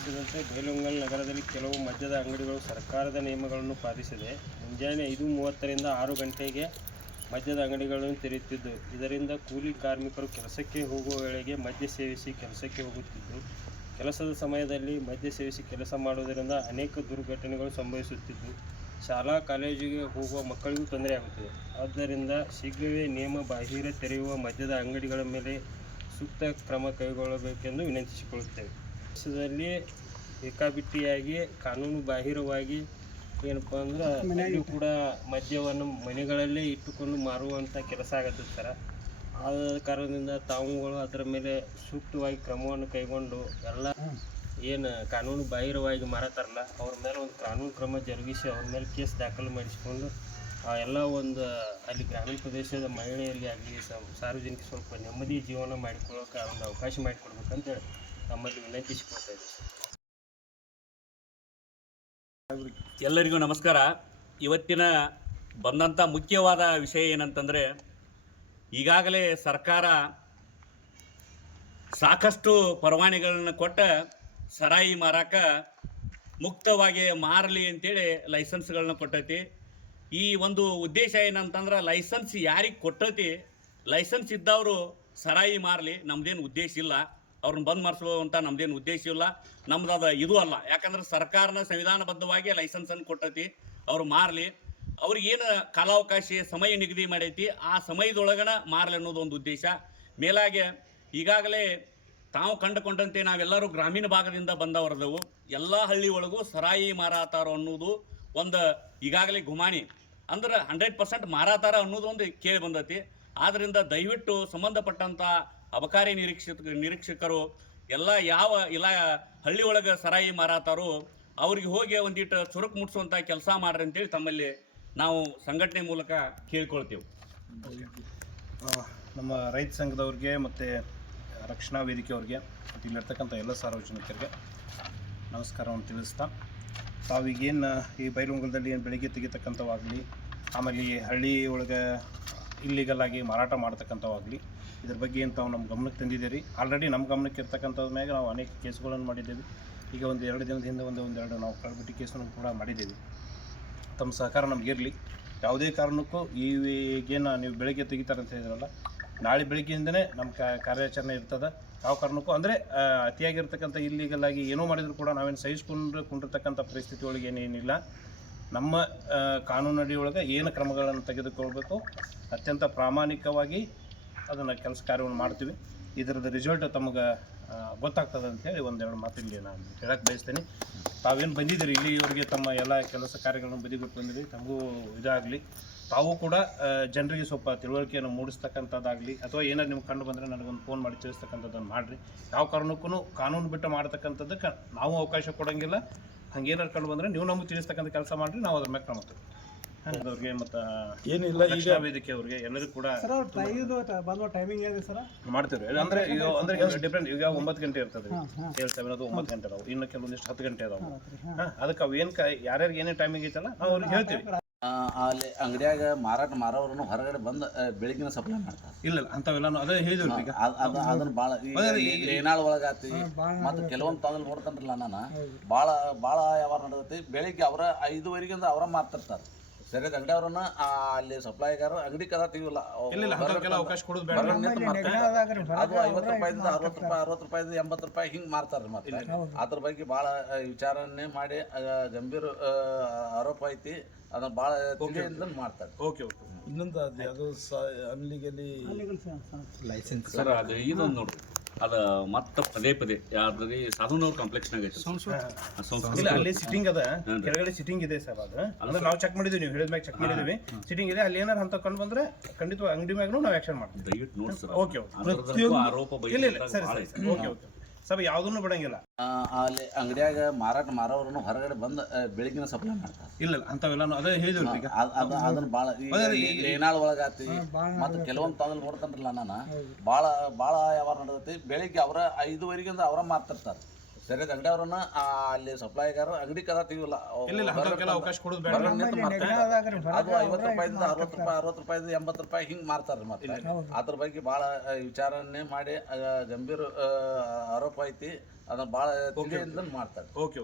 ತಿಳಿಸಿದಂತೆ ಬೈಲಹೊಂಗಲ ನಗರದಲ್ಲಿ ಕೆಲವು ಮದ್ಯದ ಅಂಗಡಿಗಳು ಸರ್ಕಾರದ ನಿಯಮಗಳನ್ನು ಪಾಲಿಸದೆ ಮುಂಜಾನೆ 5:30ರಿಂದ 6 ಗಂಟೆಗೆ ಮದ್ಯದ ಅಂಗಡಿಗಳನ್ನು ತೆರೆಯುತ್ತಿದ್ದು, ಇದರಿಂದ ಕೂಲಿ ಕಾರ್ಮಿಕರು ಕೆಲಸಕ್ಕೆ ಹೋಗುವ ವೇಳೆಗೆ ಮದ್ಯ ಸೇವಿಸಿ ಕೆಲಸಕ್ಕೆ ಹೋಗುತ್ತಿದ್ದು, ಕೆಲಸದ ಸಮಯದಲ್ಲಿ ಮದ್ಯ ಸೇವಿಸಿ ಕೆಲಸ ಮಾಡುವುದರಿಂದ ಅನೇಕ ದುರ್ಘಟನೆಗಳು ಸಂಭವಿಸುತ್ತಿದ್ದು, ಶಾಲಾ ಕಾಲೇಜಿಗೆ ಹೋಗುವ ಮಕ್ಕಳಿಗೂ ತೊಂದರೆಯಾಗುತ್ತದೆ. ಆದ್ದರಿಂದ ಶೀಘ್ರವೇ ನಿಯಮ ಬಾಹಿರ ತೆರೆಯುವ ಮದ್ಯದ ಅಂಗಡಿಗಳ ಮೇಲೆ ಸೂಕ್ತ ಕ್ರಮ ಕೈಗೊಳ್ಳಬೇಕೆಂದು ವಿನಂತಿಸಿಕೊಳ್ಳುತ್ತೇವೆ. ದೇಶದಲ್ಲಿ ಬೇಕಾಬಿಟ್ಟಿಯಾಗಿ ಕಾನೂನು ಬಾಹಿರವಾಗಿ ಏನಪ್ಪ ಅಂದ್ರೆ ಅಲ್ಲಿಯೂ ಕೂಡ ಮದ್ಯವನ್ನು ಮನೆಗಳಲ್ಲೇ ಇಟ್ಟುಕೊಂಡು ಮಾರುವಂಥ ಕೆಲಸ ಆಗತ್ತೆ ಸರ್. ಆದ ಕಾರಣದಿಂದ ತಾವುಗಳು ಅದರ ಮೇಲೆ ಸೂಕ್ತವಾಗಿ ಕ್ರಮವನ್ನು ಕೈಗೊಂಡು ಎಲ್ಲ ಏನು ಕಾನೂನು ಬಾಹಿರವಾಗಿ ಮಾರತಾರಲ್ಲ ಅವ್ರ ಮೇಲೆ ಒಂದು ಕಾನೂನು ಕ್ರಮ ಜರುಗಿಸಿ ಅವ್ರ ಮೇಲೆ ಕೇಸ್ ದಾಖಲು ಮಾಡಿಸಿಕೊಂಡು ಎಲ್ಲ ಒಂದು ಅಲ್ಲಿ ಗ್ರಾಮೀಣ ಪ್ರದೇಶದ ಮಹಿಳೆಯರಿಗೆ ಆಗಲಿ ಸಾರ್ವಜನಿಕ ಸ್ವಲ್ಪ ನೆಮ್ಮದಿ ಜೀವನ ಮಾಡಿಕೊಳ್ಳೋಕೆ ಒಂದು ಅವಕಾಶ ಮಾಡಿಕೊಡ್ಬೇಕಂತೇಳಿ ನಮ್ಮಲ್ಲಿ ವಿನಂತಿಸಿಕೊಳ್ತಾ ಇದ್ದೀವಿ. ಎಲ್ಲರಿಗೂ ನಮಸ್ಕಾರ. ಇವತ್ತಿನ ಬಂದಂಥ ಮುಖ್ಯವಾದ ವಿಷಯ ಏನಂತಂದರೆ, ಈಗಾಗಲೇ ಸರ್ಕಾರ ಸಾಕಷ್ಟು ಪರವಾನಗಿಗಳನ್ನು ಕೊಟ್ಟ ಸರಾಯಿ ಮಾರಾಕ ಮುಕ್ತವಾಗಿ ಮಾರಲಿ ಅಂತೇಳಿ ಲೈಸೆನ್ಸ್ಗಳನ್ನ ಕೊಟ್ಟೈತಿ. ಈ ಒಂದು ಉದ್ದೇಶ ಏನಂತಂದ್ರೆ, ಲೈಸೆನ್ಸ್ ಯಾರಿಗೆ ಕೊಟ್ಟೈತಿ, ಲೈಸೆನ್ಸ್ ಇದ್ದವರು ಸರಾಯಿ ಮಾರಲಿ, ನಮ್ದೇನು ಉದ್ದೇಶ ಇಲ್ಲ. ಅವ್ರನ್ನ ಬಂದ್ ಮಾಡಿಸುವಂಥ ನಮ್ದೇನು ಉದ್ದೇಶ ಇಲ್ಲ. ನಮ್ದು ಅದು ಇದು ಅಲ್ಲ. ಯಾಕಂದ್ರೆ ಸರ್ಕಾರನ ಸಂವಿಧಾನಬದ್ಧವಾಗಿ ಲೈಸೆನ್ಸನ್ನು ಕೊಟ್ಟೈತಿ, ಅವ್ರು ಮಾರಲಿ. ಅವ್ರಿಗೇನು ಕಾಲಾವಕಾಶ ಸಮಯ ನಿಗದಿ ಮಾಡೈತಿ, ಆ ಸಮಯದೊಳಗನ ಮಾರಲಿ ಅನ್ನೋದು ಒಂದು ಉದ್ದೇಶ. ಮೇಲಾಗೆ ಈಗಾಗಲೇ ತಾವು ಕಂಡುಕೊಂಡಂತೆ ನಾವೆಲ್ಲರೂ ಗ್ರಾಮೀಣ ಭಾಗದಿಂದ ಬಂದವರದವು. ಎಲ್ಲ ಹಳ್ಳಿ ಒಳಗೂ ಸರಾಯಿ ಮಾರಾತಾರ ಅನ್ನೋದು ಒಂದು ಈಗಾಗಲೇ ಗುಮಾನಿ ಅಂದ್ರೆ 100% ಮಾರಾತಾರ ಅನ್ನೋದು ಒಂದು ಕೇಳಿ ಬಂದೈತಿ. ಆದ್ದರಿಂದ ದಯವಿಟ್ಟು ಸಂಬಂಧಪಟ್ಟಂಥ ಅಬಕಾರಿ ನಿರೀಕ್ಷಕರು ಎಲ್ಲ ಯಾವ ಹಳ್ಳಿ ಒಳಗೆ ಸರಾಯಿ ಮಾರಾತಾರೋ ಅವ್ರಿಗೆ ಹೋಗಿ ಒಂದಿಟ್ಟು ಚುರುಕು ಮುಟ್ಸುವಂಥ ಕೆಲಸ ಮಾಡ್ರಿ ಅಂತೇಳಿ ತಮ್ಮಲ್ಲಿ ನಾವು ಸಂಘಟನೆ ಮೂಲಕ ಕೇಳ್ಕೊಳ್ತೇವೆ. ನಮ್ಮ ರೈತ ಸಂಘದವ್ರಿಗೆ ಮತ್ತು ರಕ್ಷಣಾ ವೇದಿಕೆಯವ್ರಿಗೆ ಮತ್ತು ಇಲ್ಲಿರ್ತಕ್ಕಂಥ ಎಲ್ಲ ಸಾರ್ವಜನಿಕರಿಗೆ ನಮಸ್ಕಾರವನ್ನು ತಿಳಿಸ್ತಾ, ತಾವೀಗೇನು ಈ ಬೈಲಹೊಂಗಲದಲ್ಲಿ ಏನು ಬೆಳಗ್ಗೆ ತೆಗಿತಕ್ಕಂಥವಾಗಲಿ, ಆಮೇಲೆ ಈ ಹಳ್ಳಿ ಒಳಗೆ ಇಲ್ಲಿಗಲಾಗಿ ಮಾರಾಟ ಮಾಡ್ತಕ್ಕಂಥವಾಗಲಿ, ಇದ್ರ ಬಗ್ಗೆ ಏನು ತಾವು ನಮ್ಮ ಗಮನಕ್ಕೆ ತಂದಿದ್ದೀರಿ. ಆಲ್ರೆಡಿ ನಮ್ಮ ಗಮನಕ್ಕೆ ಇರ್ತಕ್ಕಂಥದ್ದು ಮ್ಯಾಗ ನಾವು ಅನೇಕ ಕೇಸುಗಳನ್ನು ಮಾಡಿದ್ದೇವೆ. ಈಗ ಒಂದು 2 ದಿನದ ಹಿಂದೆ ಒಂದೆರಡು ನಾವು ಕಳ್ಬಿಟ್ಟು ಕೇಸನ್ನು ಕೂಡ ಮಾಡಿದ್ದೇವೆ. ತಮ್ಮ ಸಹಕಾರ ನಮಗಿರಲಿ. ಯಾವುದೇ ಕಾರಣಕ್ಕೂ ಈಗೇನು ನೀವು ಬೆಳಗ್ಗೆ ತೆಗಿತಾರೆ ಅಂತ ಹೇಳಿದ್ರಲ್ಲ, ನಾಳೆ ಬೆಳಗ್ಗೆಯಿಂದನೇ ನಮ್ಮ ಕಾರ್ಯಾಚರಣೆ ಇರ್ತದೆ. ಯಾವ ಕಾರಣಕ್ಕೂ ಅಂದರೆ ಅತಿಯಾಗಿರ್ತಕ್ಕಂಥ ಇಲ್ಲಿಗಲಾಗಿ ಏನೋ ಮಾಡಿದರೂ ಕೂಡ ನಾವೇನು ಸಹಿಸ್ಕೊಂಡಿರ್ತಕ್ಕಂಥ ಪರಿಸ್ಥಿತಿ ಒಳಗೆ ಏನೇನಿಲ್ಲ. ನಮ್ಮ ಕಾನೂನು ಅಡಿಯೊಳಗೆ ಏನು ಕ್ರಮಗಳನ್ನು ತೆಗೆದುಕೊಳ್ಬೇಕು, ಅತ್ಯಂತ ಪ್ರಾಮಾಣಿಕವಾಗಿ ಅದನ್ನು ಕೆಲಸ ಕಾರ್ಯವನ್ನು ಮಾಡ್ತೀವಿ. ಇದರದ ರಿಸಲ್ಟ್ ತಮಗೆ ಗೊತ್ತಾಗ್ತದೆ ಅಂತೇಳಿ ಒಂದೆರಡು ಮಾತಿಲ್ಲಿ ನಾನು ಹೇಳಕ್ಕೆ ಬಯಸ್ತೇನೆ. ತಾವೇನು ಬಂದಿದ್ದೀರಿ ಇಲ್ಲಿಯವರೆಗೆ ತಮ್ಮ ಎಲ್ಲ ಕೆಲಸ ಕಾರ್ಯಗಳನ್ನು ಬದಿಗೊಟ್ಟು ಬಂದಿರಿ, ತಮಗೂ ಇದಾಗಲಿ. ತಾವು ಕೂಡ ಜನರಿಗೆ ಸ್ವಲ್ಪ ತಿಳುವಳಿಕೆಯನ್ನು ಮೂಡಿಸ್ತಕ್ಕಂಥದ್ದಾಗಲಿ, ಅಥವಾ ಏನಾದ್ರು ನಿಮ್ಗೆ ಕಂಡು ಬಂದರೆ ನನಗೊಂದು ಫೋನ್ ಮಾಡಿ ತಿಳಿಸ್ತಕ್ಕಂಥದ್ದನ್ನು ಮಾಡಿರಿ. ಯಾವ ಕಾರಣಕ್ಕೂ ಕಾನೂನು ಬಿಟ್ಟು ಮಾಡ್ತಕ್ಕಂಥದ್ದಕ್ಕೆ ನಾವು ಅವಕಾಶ ಕೊಡೋಂಗಿಲ್ಲ. ಹಂಗೇನಾರು ಕಂಡು ಬಂದರೆ ನೀವು ನಮಗೆ ತಿಳಿಸ್ತಕ್ಕಂಥ ಕೆಲಸ ಮಾಡಿರಿ, ನಾವು ಅದ್ರ ಮೇಲೆ ಕ್ರಮ ತಗೊಳ್ತೀವಿ. ಅವ್ರಿಗೆ ಮತ್ತು ಏನಿಲ್ಲ, ಈಗ ವೇದಿಕೆ ಅವ್ರಿಗೆ ಎಲ್ಲರಿಗೂ ಕೂಡ ಟೈಮಿಂಗ್ ಏನಿದೆ ಸರ್ ಮಾಡ್ತೀವಿ. ಅಂದರೆ ಡಿಫ್ರೆಂಟ್. ಈಗ 9 ಗಂಟೆ ಇರ್ತದೆ, 7 ಅದು 9 ಗಂಟೆ ಅದಾವೆ, ಇನ್ನು ಕೆಲವೊಂದಿಷ್ಟು 10 ಗಂಟೆ ಅದಾವೆ. ಅದಕ್ಕೆ ಅವು ಏನು ಯಾರ್ಯಾರಿಗೆ ಏನೇನು ಟೈಮಿಂಗ್ ಐತಲ್ಲ ನಾವು ಅವ್ರಿಗೆ ಹೇಳ್ತೀವಿ. ಅಲ್ಲಿ ಅಂಗಡಿಯಾಗ ಮಾರೋರು ಹೊರಗಡೆ ಬಂದು ಬೆಳಗಿನ ಸಪ್ಲೈ ಮಾಡ್ತಾರೆ. ಇಲ್ಲ ಅಂಥವೆಲ್ಲ ಅದೇ ಹೇಳಿದ್ವಿ. ಈಗ ಅದನ್ನ ಭಾಳ ಏನಾಳು ಒಳಗಾತಿ ಮತ್ತು ಕೆಲವೊಂದು ತಾದಲ್ಲಿ ನೋಡ್ಕೊಂಡ್ರಲ್ಲ, ನಾನು ಭಾಳ ವ್ಯವಹಾರ ನಡೆದೈತಿ. ಬೆಳಿಗ್ಗೆ ಅವರ 5:30 ಅವರ ಮಾರ್ತಿರ್ತಾರೆ. ಸರಿ, ಅಂಗಡಿ ಅವ್ರನ್ನ ಅಲ್ಲಿ ಸಪ್ಲೈಗಾರ ಅಂಗಡಿ ಕದ ತೆಗಿಲ್ಲ, ಅವಕಾಶ ಕೊಡೋದು ಬೇಡ. ಅದು 50 ರೂಪಾಯಿದಿಂದ 60 ರೂಪಾಯಿ, 60 ರೂಪಾಯಿದಿಂದ 80 ರೂಪಾಯಿ ಹಿಂಗೆ ಮಾರ್ತಾರೆ. ಮತ್ತೆ ಅದ್ರ ಬಗ್ಗೆ ಭಾಳ ವಿಚಾರಣೆ ಮಾಡಿ ಗಂಭೀರ ಆರೋಪ ಐತಿ. ಅದನ್ನ ಭಾಳ ತಿಳಿಯಿಂದ ಮಾಡ್ತಾರೆ. Okay okay. ಇನ್ನೊಂದು ಅದು ಅನ್ಲೀಗಲಿ ಲೈಸೆನ್ಸ್ ಸರ್, ಅದು ಇದೊಂದು ನೋಡ್ರಿ, ಅದು ಮತ್ತೆ ಪದೇ ಯಾವ್ದ್ರಿ ಸಾಧುನವ್ರ ಕಾಂಪ್ಲೆಕ್ಸ್ನಾಗ ಐತೆ. ಇಲ್ಲ, ಅಲ್ಲಿ ಸಿಟ್ಟಿಂಗ್ ಅದ, ಕೆಳಗಡೆ ಸಿಟ್ಟಿಂಗ್ ಇದೆ ಸರ್. ಅದು ಅಂದ್ರೆ ನಾವು ಚೆಕ್ ಮಾಡಿದ್ವಿ, ನೀವು ಹೇಳಿದ ಮ್ಯಾಗ ಚೆಕ್ ಮಾಡಿದ್ವಿ, ಸಿಟ್ಟಿಂಗ್ ಇದೆ. ಅಲ್ಲಿ ಏನಾರು ಅಂತ ಕಂಡು ಬಂದ್ರೆ ಖಂಡಿತ ಅಂಗಡಿ ಮ್ಯಾಗ ನಾವು ಆಕ್ಷನ್ ಮಾಡ್ತೀವಿ. ದಯವಿಟ್ಟು ನೋಡಿ ಸರ್. Okay okay. ಇಲ್ಲ ಸರಿ ಸರಿ. Okay okay. ಸರ್ ಯಾವುದನ್ನು ಬಿಡಂಗಿಲ್ಲ. ಅಲ್ಲಿ ಅಂಗಡಿಯಾಗ ಮಾರೋರು ಹೊರಗಡೆ ಬಂದು ಬೆಳಗಿನ ಸಪ್ಲೈ ಮಾಡ್ತಾರೆ. ಇಲ್ಲ ಅಂಥವೆಲ್ಲ ಅದೇ ಹೇಳಿದ್ವಿ. ಈಗ ಅದನ್ನ ಭಾಳ ಏನಾಳು ಒಳಗಾತಿ ಮತ್ತು ಕೆಲವೊಂದು ತಾದಲ್ಲಿ ನೋಡ್ಕೊಂಡ್ರಲ್ಲ, ನಾನು ಭಾಳ ವ್ಯವಹಾರ ನಡೆದೈತಿ. ಬೆಳಿಗ್ಗೆ ಅವರ 5:30 ಅವರ ಮಾರ್ತಿರ್ತಾರೆ. ಸರಿಯಾದ ಅಂಗಡಿ ಅವ್ರನ್ನ ಅಲ್ಲಿ ಸಪ್ಲೈಗಾರ ಅಂಗಡಿ ಕದಾತೀವಲ್ಲ ಇಲ್ಲ ಅಂಥವ್ರಿಗೆಲ್ಲ ಅವಕಾಶ ಕೊಡೋದು ಬೇಡ. ಅದು 50 ರೂಪಾಯಿಂದ 60 ರೂಪಾಯಿ 60 ರೂಪಾಯಿಂದ 80 ರೂಪಾಯಿ ಹಿಂಗೆ ಮಾರ್ತಾರೆ. ಮತ್ತೆ ಅದ್ರ ಬಗ್ಗೆ ಭಾಳ ವಿಚಾರಣೆ ಮಾಡಿ ಗಂಭೀರ ಆರೋಪ ಐತಿ, ಅದನ್ನ ಭಾಳ ತಿಳಿಯಿಂದ ಮಾಡ್ತಾರೆ. ಓಕೆ.